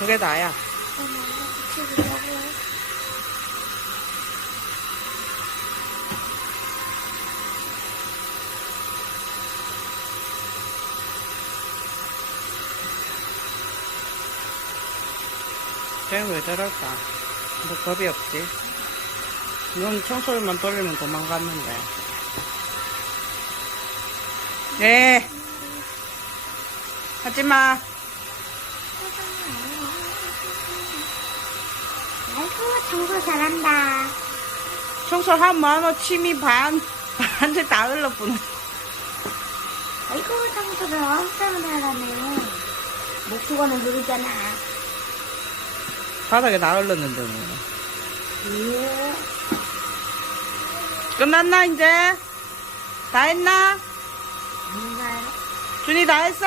저게 나야. 쟤는 왜 저럴까? 뭐 겁이 없지. 넌 청소기만 돌리면 도망갔는데. 네. 하지마. 아이고, 청소 잘한다. 청소하면 침이 반째 다 흘러뿌네. 아이고, 청소를 엄청 잘하네. 목수건을 누르잖아. 바닥에 다 흘렀는데, 뭐. 예. 끝났나, 이제? 다 했나? 뭔가요? 준이 다 했어?